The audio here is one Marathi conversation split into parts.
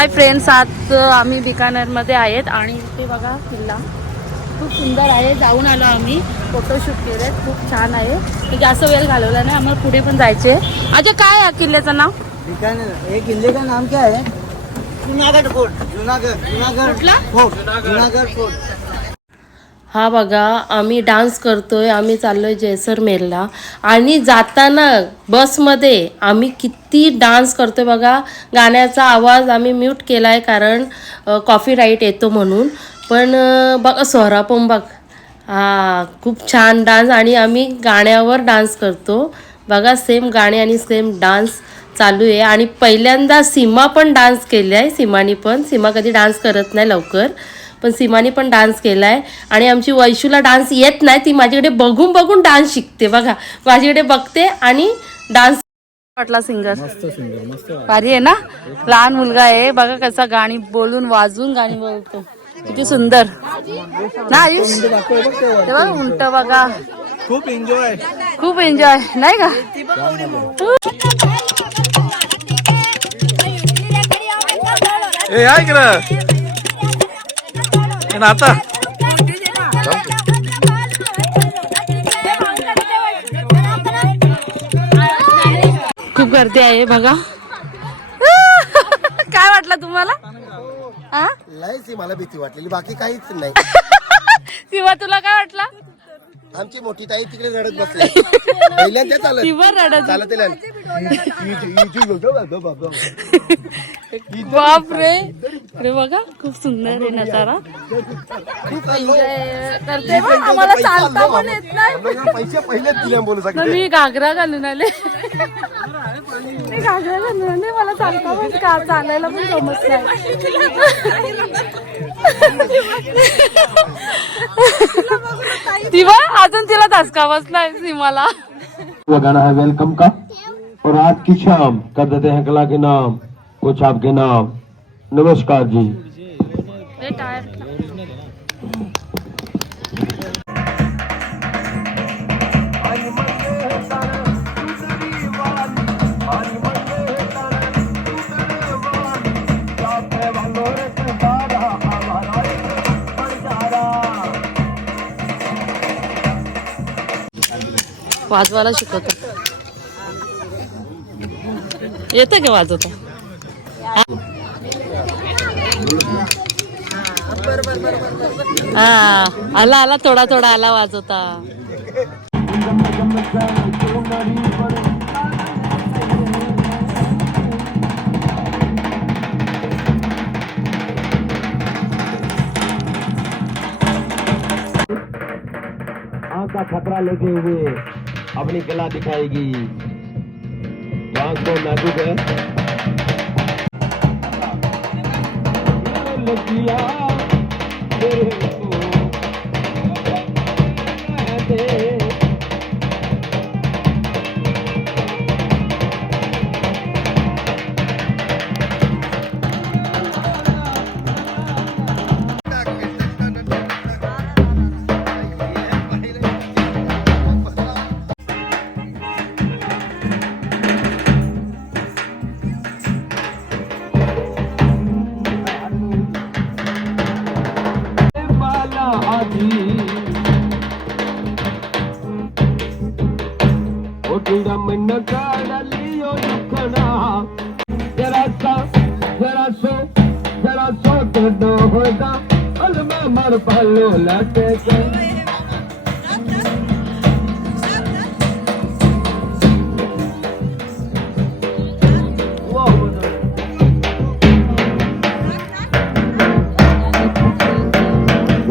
हाय फ्रेंड्स आज आम्ही बिकानेरमध्ये आहेत आणि इथे बघा किल्ला. खूप सुंदर आहे. जाऊन आलो आम्ही. फोटोशूट केले खूप छान आहे. मी जास्त वेळ घालवला नाही. आम्हाला पुढे पण जायचे अच्छा काय आहे या किल्ल्याचं नाव? बीकानेर. ये किले का नाम क्या है जूनागढ़ फोर्ट. जूनागढ़. जूनागढ़ कुठला? Fort Junagadh fort. हा बघा आम्ही डान्स करतोय आम्ही चाललोय जैसलमेरला. आणि जाताना बसमध्ये आम्ही किती डान्स करतोय बघा. गाण्याचा आवाज आम्ही म्यूट केला आहे कारण कॉफी राईट येतो म्हणून. पण बघा सोहरा पण बघ. हा खूप छान डान्स आणि आम्ही गाण्यावर डान्स करतो. बघा सेम गाणे आणि सेम डान्स चालू आहे. आणि पहिल्यांदा सीमा पण डान्स केले आहे. सीमानी पण. सीमा कधी डान्स करत नाही लवकर. पण सीमानी पण डान्स केला आहे आणि आमची वैशूला डान्स येत नाही ती माझ्याकडे बघून बघून डान्स शिकते बघा. माझ्याकडे बघते आणि डान्स वाटला सिंगर मस्त सुंदर मस्त भारी आहे ना? लहान मुलगा आहे बघा कसा गाणी बोलून वाजून गाणी बोलतो. किती सुंदर. ना आयुष? ते बघ उलट बघा. खूप एन्जॉय खूप एन्जॉय नाही का? ए ऐक ना. ए, ना आता. खूप गर्दी आहे बघा. काय वाटलं तुम्हाला? हा लयच मला भीती वाटलेली बाकी काहीच नाही. किंवा तुला काय वाटलं? आमची मोठी ताई तिकडे रडत बसली. पहिल्यांदा चालत रडत चालत बाप रे अरे बघा खूप सुंदर आहे नजारा. करते. आम्हाला चालता पण येत नाही. पैसे पहिलेच दिले बोलू मी घागरा घालून आले. मी घागरा घालून आले मला चालता पण का चालायला पण जमत नाही. ती बा अजून तिला धसका बसलाय सीमाला. वेलकम का? और आज की शाम कर देते हैं कला के नाम, कुछ आपके नाम। नमस्कार जी। वाजवायला शिकवतो. येतं का वाजवता हा, आला आला थोडा थोडा, आला आँख का खतरा लेते हुए अपनी कला दिखाएगी। आँख को नाजुक है जरा सो तो होता अलमा मर पालो लाटे के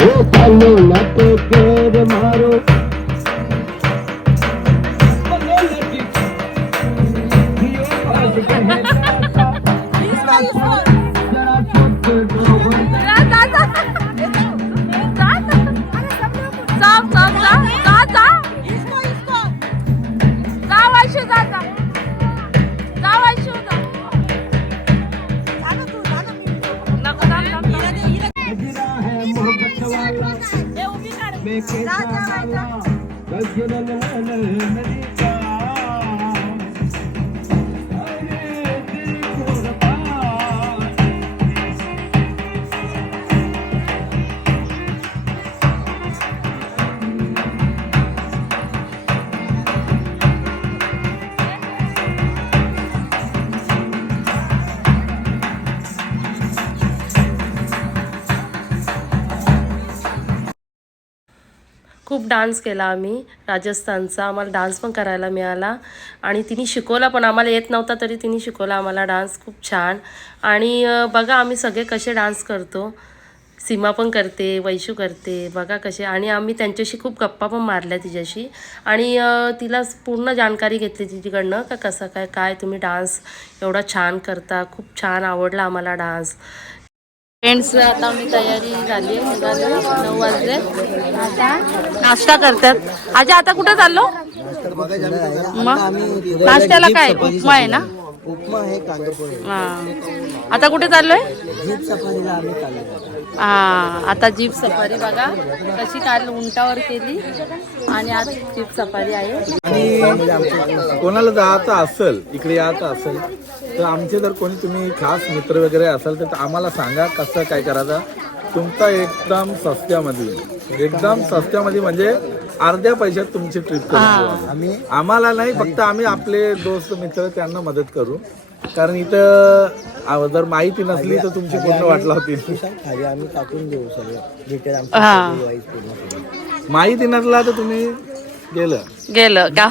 ओ पालो मोहब्बत वाला खूप डान्स केला आम्ही राजस्थानचा. आम्हाला डान्स पण करायला मिळाला. आणि तिने शिकवला पण. आम्हाला येत नव्हता तरी तिने शिकवला आम्हाला डान्स. खूप छान. आणि बघा आम्ही सगळे कसे डान्स करतो. सीमा पण करते वैशू करते. बघा कसे. आणि आम्ही त्यांच्याशी खूप गप्पा पण मारल्या तिच्याशी. आणि तिला पूर्ण जाणकारी घेतली तिच्याकडनं का कसं काय काय तुम्ही डान्स एवढा छान करता. खूप छान आवडला आम्हाला डान्स. फ्रेंड्स आता आम्ही तयारी झाली आहे निघालो नऊ वाजले. आता? नाश्ता करतात. आजी आता कुठं चाललो? मग? नाश्त्याला काय? उपमा आहे ना? उपमा आहे हा. आता कुठे चाललोय? जीप सफारीला आम्ही चाललो. हा. आता जीप सफारी बघा. कशी काल उंटावर केली आणि आज जीप सफारी आहे. आणि कोणाला जायचं असेल? इकडे यायचं असेल. तर आमचे जर कोणी तुम्ही खास मित्र वगैरे असाल तर आम्हाला सांगा कसं काय करायचं. तुमचा एकदम सस्त्यामध्ये एकदम सस्त्यामध्ये म्हणजे अर्ध्या पैशात तुमची ट्रिप करू आम्ही. आम्हाला नाही फक्त आम्ही आपले दोस्त मित्र त्यांना मदत करू. कारण इथं जर माहिती नसली तर तुमची पूर्ण वाटला होती आम्ही टाकून देऊ सगळं. हा. माहिती नसला तर तुम्ही गेलं. गेलं का?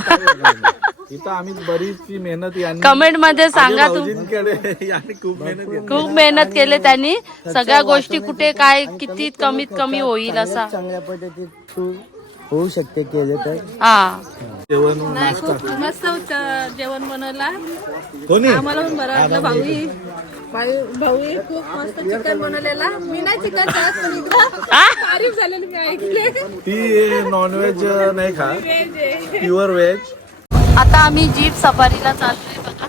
इथं आम्ही बरीचशी मेहनत यांनी कमेंटमध्ये सांगा तू भाऊजींकडे यांनी खूप मेहनत घेतली. खूप मेहनत केली त्यांनी. सगळ्या गोष्टी कुठे काय किती कमीत कमी होईल असा. चांगल्या पद्धतीत होऊ शकते केले तर. हा. जेवण नाश्ता मस्त होतं जेवण बनवला. कोणी? आम्हाला पण बरं वाटलं भाऊ भाऊ खूप मस्त चिकन बनवलेला. मी नाही चिकन खात पण इथं तारीफ झालेली मी ऐकले. ती नॉनव्हेज नाही खा प्युअर व्हेज. आता आम्ही जीप सफारीला चाललोय बघा.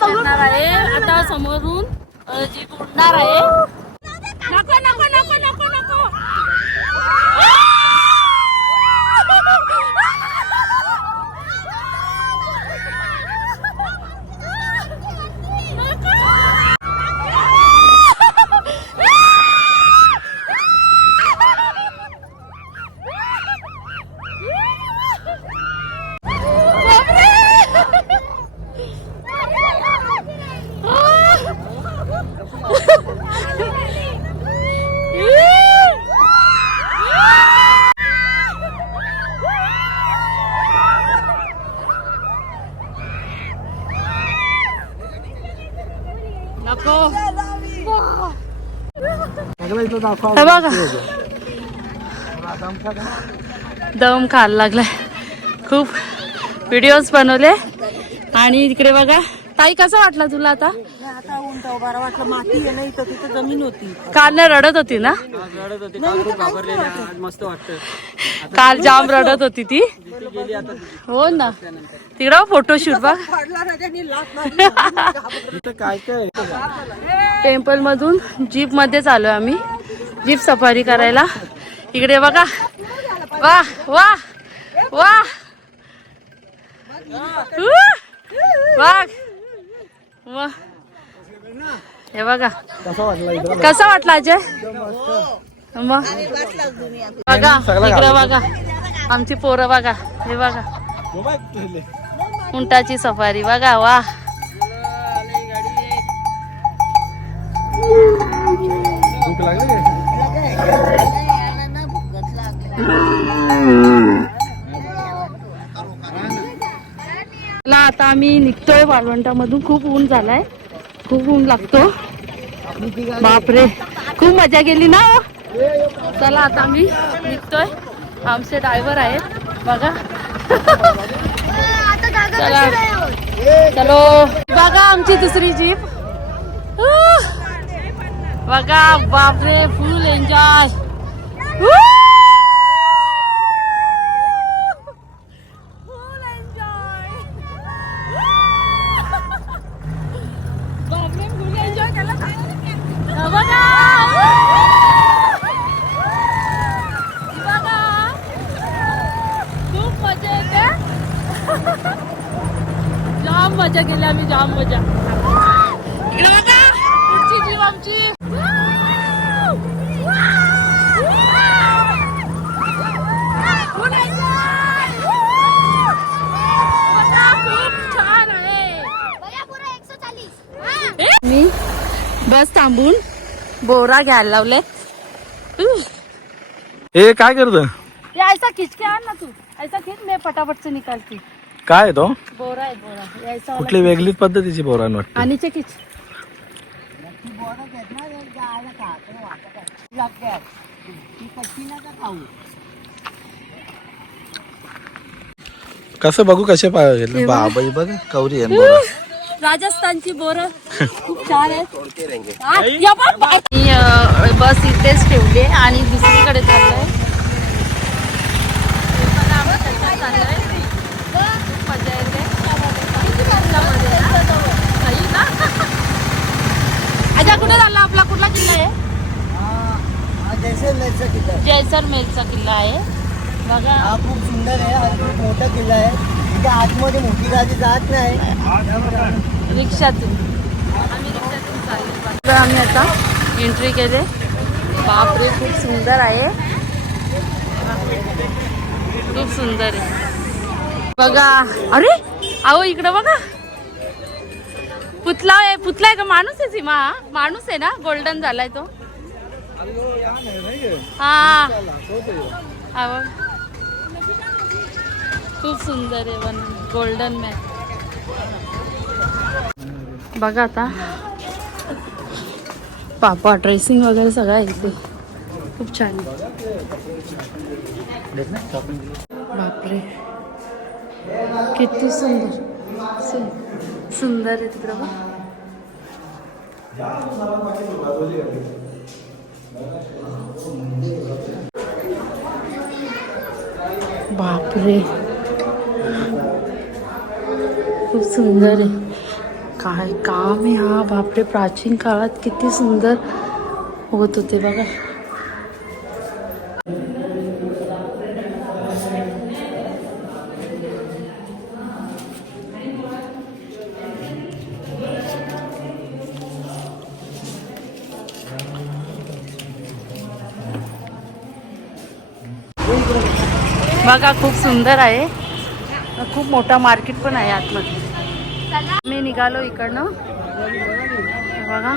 करणार आहे आता समोरून जीप उडणार आहे. नको नको नको नको. नको. हे बघा. दम खायला लागलाय. खूप व्हिडिओज बनवले. आणि इकडे बघा. ताई कसं वाटलं तुला आता? आता उंट उभारा वाटलं. माती आहे ना इथं तिथं जमीन होती. काल नाही रडत होती ना? काल जाम रडत होती ती. हो ना. तिकडं फोटोशूट बघ. टेम्पल मधून जीपमध्ये चालू आम्ही. जीप सफारी करायला. इकडे बघा. वा वा वा. बघ वा. हे बघा. कसा वाटला अजय? मग? बघा इकडे बघा. आमची पोरं बघा हे बघा. उंटाची सफारी बघा वा. आता आम्ही निघतोय वाळवंटामधून. खूप ऊन झालाय. खूप ऊन लागतो. बापरे. खूप मजा गेली ना? चला आता आम्ही निघतोय. आमचे ड्रायव्हर आहेत. बघा. चला. चलो. बघा आमची दुसरी जीप. बघा बापरे फुल एन्जॉय बघा बघा खूप मजा येते जाम मजा केली आम्ही जाम मजा. इकडे बघा पुढची जीव आमची. बघा, खूप छान आहे मी बस थांबून बोरा घ्यायला लावले. हे काय करतं ऐसा खींच के आन ना तू. ऐसा खींच मैं फटाफट से निकालती. काय आहे तो? बोरा है बोरा. वाला कुठली वेगळीच पद्धतीची बोरान वाटते? आणि नीचे खींच कसं बघू कसे पाय घेतले? बाबाई बघ कवरी आहे बोरा. राजस्थानची बोरं खूप छान आहेत. हा, या बघ, बघ. मी, अ, बस इथेच ठेवली आहे आणि दुसरीकडे चाललोय खूप मजा येते. नाही ना? अच्छा कुठे झाला आपला? कुठला किल्ला आहे? जैसे मेरचा किल्ला आहे. जैसलमेरचा किल्ला आहे. बघा. हा खूप सुंदर आहे. हा खूप मोठा किल्ला आहे. इथे आतमध्ये मोठी गाडी जात नाही. रिक्षातून. आम्ही रिक्षातून चाललो. आम्ही आता एंट्री केले. बापरे खूप सुंदर आहे. खूप सुंदर आहे. बघा. अरे अहो इकडं बघा. पुतला आहे पुतला आहे का? माणूस आहे सीमा. माणूस आहे ना? गोल्डन झालाय तो. हा. खूप सुंदर आहे वन गोल्डन मॅट बघा आता. पापा ड्रेसिंग वगैरे सगळं आहे इथे. खूप छान. बापरे. किती सुंदर. सु- सुंदर आहे तिकडं बघ बापरे। खूप सुंदर आहे काय काम आहे हा, बापरे, प्राचीन काळात किती सुंदर। होत होते बघा बघा खूप सुंदर आहे. खूप मोठा मार्केट पण आहे आतमध्ये. मी निघालो इकडनं. बघा.